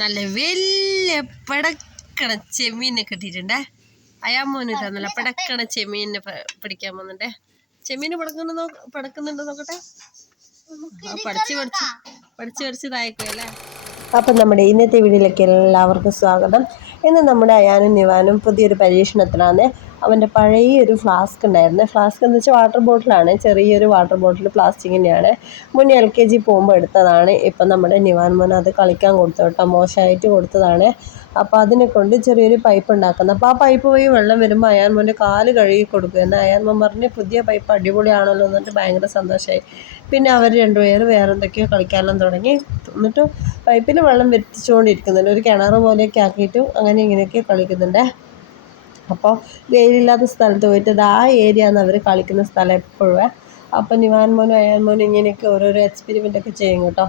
നല്ല വലിയ പടക്കണ ചെമ്മീനെ കിട്ടിയിട്ടുണ്ടേ. അയാമോന് തന്നല്ല പടക്കണ ചെമ്മീനെ പിടിക്കാൻ പോകുന്നുണ്ടേ. ചെമ്മീന് പടക്കുന്നുണ്ടോ നോക്കട്ടെ. പഠിച്ചതായിക്കോല്ലേ. അപ്പം നമ്മുടെ ഇന്നത്തെ വീഡിയോയിലേക്ക് എല്ലാവർക്കും സ്വാഗതം. ഇന്ന് നമ്മുടെ അയാനും നിവാനും പുതിയൊരു പരീക്ഷണത്തിലാണ്. അവൻ്റെ പഴയൊരു ഫ്ലാസ്ക് ഉണ്ടായിരുന്നു. ഫ്ലാസ്ക് എന്ന് വെച്ചാൽ വാട്ടർ ബോട്ടിലാണ്, ചെറിയൊരു വാട്ടർ ബോട്ടിൽ, പ്ലാസ്റ്റിക്കിൻ്റെയാണ്. മുന്നേ LKG പോകുമ്പോൾ എടുത്തതാണ്. ഇപ്പം നമ്മുടെ നിവാൻ മോൻ അത് കളിക്കാൻ കൊടുത്തു കേട്ടോ, മോശമായിട്ട് കൊടുത്തതാണ്. അപ്പോൾ അതിനെ കൊണ്ട് ചെറിയൊരു പൈപ്പ് ഉണ്ടാക്കുന്നത്. അപ്പോൾ ആ പൈപ്പ് വഴി വെള്ളം വരുമ്പോൾ അയാൻ മോൻ്റെ കാല് കഴുകി കൊടുക്കുക. എന്നാൽ അയാൻ മോൻ പറഞ്ഞ് പുതിയ പൈപ്പ് അടിപൊളിയാണല്ലോ എന്നിട്ട് ഭയങ്കര സന്തോഷമായി. പിന്നെ അവർ രണ്ടുപേരും വേറെ എന്തൊക്കെയോ കളിക്കാനെല്ലാം തുടങ്ങി. എന്നിട്ട് പൈപ്പിൽ വെള്ളം വെറ്റിച്ചുകൊണ്ടിരിക്കുന്നുണ്ട്. ഒരു കിണർ പോലെയൊക്കെ ആക്കിയിട്ടും അങ്ങനെ ഇങ്ങനെയൊക്കെ കളിക്കുന്നുണ്ട്. അപ്പോൾ വെയിലില്ലാത്ത സ്ഥലത്ത് പോയിട്ട് ആ ഏരിയ ആണ് അവർ കളിക്കുന്ന സ്ഥലം എപ്പോഴും. അപ്പോൾ നിവാൻ മോനും അയാൻ മോനും ഇങ്ങനെയൊക്കെ ഓരോരോ എക്സ്പെരിമെൻ്റൊക്കെ ചെയ്യും കേട്ടോ.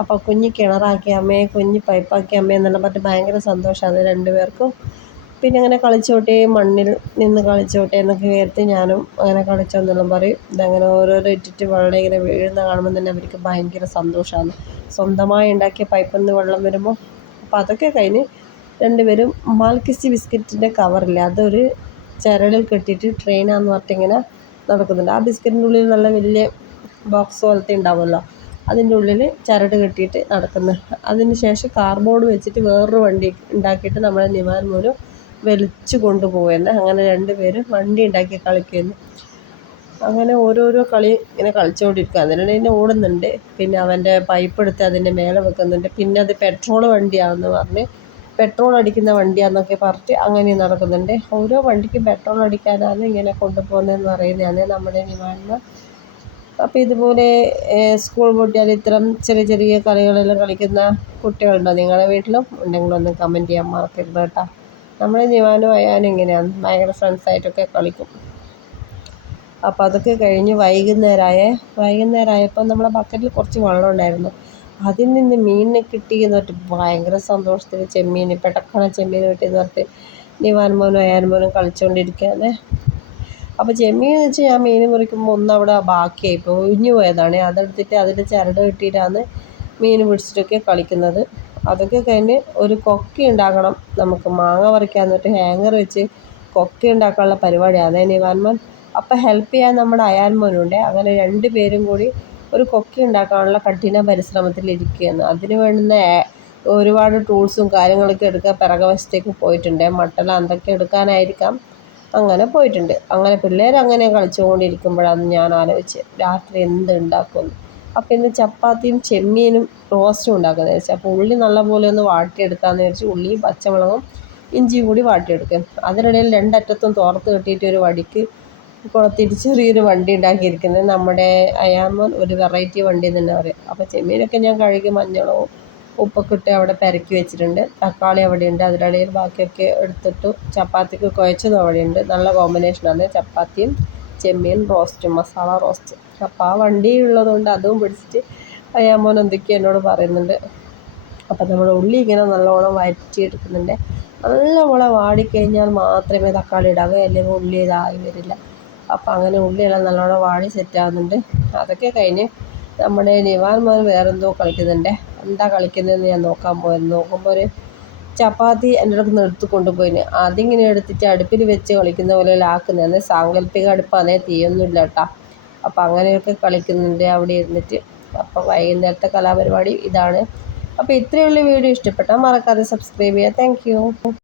അപ്പോൾ കുഞ്ഞ് കിണറാക്കിയ അമ്മയെ, കുഞ്ഞ് പൈപ്പാക്കിയ അമ്മയെ എന്നെല്ലാം പറഞ്ഞിട്ട് ഭയങ്കര സന്തോഷമാണ് രണ്ടുപേർക്കും. പിന്നെ അങ്ങനെ കളിച്ചോട്ടെ, മണ്ണിൽ നിന്ന് കളിച്ചോട്ടെ എന്നൊക്കെ കയറ്റി ഞാനും അങ്ങനെ കളിച്ചോന്നെല്ലാം പറയും. ഇതങ്ങനെ ഓരോരോ ഇട്ടിട്ട് വെള്ളം ഇങ്ങനെ വീഴുന്ന കാണുമ്പോൾ തന്നെ അവർക്ക് ഭയങ്കര സന്തോഷമാണ്. സ്വന്തമായി ഉണ്ടാക്കിയ പൈപ്പിൽ നിന്ന് വെള്ളം വരുമ്പോൾ. അപ്പോൾ അതൊക്കെ കഴിഞ്ഞ് രണ്ടുപേരും മാൽക്കിസ്റ്റ് ബിസ്ക്കറ്റിൻ്റെ കവറില്ല, അതൊരു ചരടിൽ കെട്ടിയിട്ട് ട്രെയിനാന്ന് പറഞ്ഞിട്ടിങ്ങനെ നടക്കുന്നുണ്ട്. ആ ബിസ്ക്കറ്റിൻ്റെ ഉള്ളിൽ നല്ല വലിയ ബോക്സ് പോലത്തെ ഉണ്ടാവുമല്ലോ, അതിൻ്റെ ഉള്ളിൽ ചരട് കെട്ടിയിട്ട് നടക്കുന്നു. അതിന് ശേഷം കാർഡ്ബോർഡ് വെച്ചിട്ട് വേറൊരു വണ്ടി ഉണ്ടാക്കിയിട്ട് നമ്മളെ നിവാൻ മോനും വലിച്ചു കൊണ്ടുപോകുന്നു. അങ്ങനെ രണ്ടുപേരും വണ്ടി ഉണ്ടാക്കി കളിക്കുന്നു. അങ്ങനെ ഓരോരോ കളി ഇങ്ങനെ കളിച്ചുകൊണ്ടിരിക്കുക. അതിനിടയിൽ ഓടുന്നുണ്ട്. പിന്നെ അവൻ്റെ പൈപ്പ് എടുത്ത് അതിൻ്റെ മേലെ വെക്കുന്നുണ്ട്. പിന്നെ അത് പെട്രോൾ വണ്ടിയാണെന്ന് പറഞ്ഞ്, പെട്രോൾ അടിക്കുന്ന വണ്ടിയാണെന്നൊക്കെ പറഞ്ഞിട്ട് അങ്ങനെ നടക്കുന്നുണ്ട്. ഓരോ വണ്ടിക്കും പെട്രോൾ അടിക്കാനാണ് ഇങ്ങനെ കൊണ്ടുപോകുന്നതെന്ന് പറയുന്നതാണ് നമ്മുടെ നിവാൻമോൻ. അപ്പോൾ ഇതുപോലെ സ്കൂൾ പൂട്ടിയാൽ ഇത്തരം ചെറിയ ചെറിയ കളികളെല്ലാം കളിക്കുന്ന കുട്ടികളുണ്ടോ നിങ്ങളുടെ വീട്ടിലും? ഉണ്ടെങ്കിലൊന്ന് കമൻറ്റ് ചെയ്യാൻ മറക്കരുത് കേട്ടോ. നമ്മുടെ നിവാനും അയാനും ഇങ്ങനെയാണ്, ഭയങ്കര ഫ്രണ്ട്സായിട്ടൊക്കെ കളിക്കും. അപ്പോൾ അതൊക്കെ കഴിഞ്ഞ് വൈകുന്നേരമായപ്പോൾ നമ്മളെ ബക്കറ്റിൽ കുറച്ച് വെള്ളം ഉണ്ടായിരുന്നു. അതിൽ നിന്ന് മീനിനെ കിട്ടിയെന്ന് പറഞ്ഞിട്ട് ഭയങ്കര സന്തോഷത്തിൽ ചെമ്മീൻ, പെടക്കണ ചെമ്മീൻ കിട്ടിയെന്ന് പറഞ്ഞിട്ട് നിവാൻ മോനും അയാൻ മോനും കളിച്ചുകൊണ്ടിരിക്കുകയാണ്. അപ്പോൾ ചെമ്മീൻ എന്ന് വെച്ചാൽ ഞാൻ മീൻ മുറിക്കുമ്പോൾ അവിടെ ബാക്കിയായിപ്പോൾ ഒഴിഞ്ഞു പോയതാണ്. അതെടുത്തിട്ട് അതിൻ്റെ ചരട് കിട്ടിയിട്ടാണ് മീൻ പിടിച്ചിട്ടൊക്കെ കളിക്കുന്നത്. അതൊക്കെ കഴിഞ്ഞ് ഒരു കൊക്കി ഉണ്ടാക്കണം നമുക്ക്, മാങ്ങ പറിക്കാൻ. എന്നിട്ട് ഹാങ്ങർ വെച്ച് കൊക്കി ഉണ്ടാക്കാനുള്ള പരിപാടിയാണ് നിവാൻ മോൻ. അപ്പോൾ ഹെൽപ്പ് ചെയ്യാൻ നമ്മുടെ അയാൻ മോനുണ്ട്. അങ്ങനെ രണ്ടുപേരും കൂടി ഒരു കൊക്കി ഉണ്ടാക്കാനുള്ള കഠിന പരിശ്രമത്തിലിരിക്കുകയാണ്. അതിന് വേണ്ടുന്ന ഒരുപാട് ടൂൾസും കാര്യങ്ങളൊക്കെ എടുക്കാൻ പിറകവശത്തേക്ക് പോയിട്ടുണ്ട്. മട്ടല എന്തൊക്കെ എടുക്കാനായിരിക്കാം അങ്ങനെ പോയിട്ടുണ്ട്. അങ്ങനെ പിള്ളേർ അങ്ങനെ കളിച്ചുകൊണ്ടിരിക്കുമ്പോഴാണ് ഞാൻ ആലോചിച്ച് രാത്രി എന്ത് ഉണ്ടാക്കുമെന്ന്. അപ്പോൾ ഇന്ന് ചപ്പാത്തിയും ചെമ്മീനും റോസ്റ്റും ഉണ്ടാക്കുന്നത് വെച്ചാൽ, അപ്പോൾ ഉള്ളി നല്ലപോലെ ഒന്ന് വാട്ടിയെടുക്കാമെന്ന് വിചാരിച്ച് ഉള്ളിയും പച്ചമുളകും ഇഞ്ചിയും കൂടി വാട്ടിയെടുക്കും. അതിനിടയിൽ രണ്ടറ്റത്തും തോർത്ത് കെട്ടിയിട്ട് ഒരു വടിക്ക് കൊളത്തിയിട്ട് ചെറിയൊരു വണ്ടി ഉണ്ടാക്കിയിരിക്കുന്നത്. നമ്മുടെ അയാമോൻ ഒരു വെറൈറ്റി വണ്ടി എന്ന് തന്നെ പറയും. അപ്പോൾ ചെമ്മീനൊക്കെ ഞാൻ കഴുകി മഞ്ഞളും ഉപ്പൊക്കെ ഇട്ട് അവിടെ പെരക്കി വെച്ചിട്ടുണ്ട്. തക്കാളി അവിടെയുണ്ട്. അതിനിടയിൽ ബാക്കിയൊക്കെ എടുത്തിട്ട് ചപ്പാത്തിക്ക് കുഴച്ചതും അവിടെയുണ്ട്. നല്ല കോമ്പിനേഷനാണ് ചപ്പാത്തിയും ചെമ്മീൻ റോസ്റ്റും, മസാല റോസ്റ്റ്. അപ്പോൾ ആ വണ്ടി ഉള്ളതുകൊണ്ട് അതും പിടിച്ചിട്ട് അയാമോൻ എന്തൊക്കെയോ എന്നോട് പറയുന്നുണ്ട്. അപ്പോൾ നമ്മൾ ഉള്ളി ഇങ്ങനെ നല്ലോണം വഴറ്റിയെടുക്കുന്നുണ്ട്. നല്ലപോലെ വാടിക്കഴിഞ്ഞാൽ മാത്രമേ തക്കാളി ഇടാവൂ, അല്ലെങ്കിൽ ഉള്ളി ഇതായി വരില്ല. അപ്പോൾ അങ്ങനെ ഉള്ളിയെല്ലാം നല്ലോണം വാടി സെറ്റാകുന്നുണ്ട്. അതൊക്കെ കഴിഞ്ഞ് നമ്മുടെ നിവാൻ മോൻ വേറെന്തോ കളിക്കുന്നുണ്ട്. എന്താ കളിക്കുന്നതെന്ന് ഞാൻ നോക്കാൻ പോയിരുന്നു. നോക്കുമ്പോൾ ഒരു ചപ്പാത്തി എൻ്റെ അടുത്ത് നിന്ന് എടുത്ത് കൊണ്ടുപോയിന്. അതിങ്ങനെ എടുത്തിട്ട് അടുപ്പിൽ വെച്ച് കളിക്കുന്ന പോലെ ആക്കുന്നതാണ്. സാങ്കല്പിക അടുപ്പാണേ, തീയൊന്നുമില്ല കേട്ടോ. അപ്പോൾ അങ്ങനെയൊക്കെ കളിക്കുന്നുണ്ട് അവിടെ ഇരുന്നിട്ട്. അപ്പോൾ വൈകുന്നേരത്തെ കലാപരിപാടി ഇതാണ്. അപ്പോൾ ഇത്രയുള്ള വീഡിയോ ഇഷ്ടപ്പെട്ടാൽ മറക്കാതെ സബ്സ്ക്രൈബ് ചെയ്യുക. Thank you.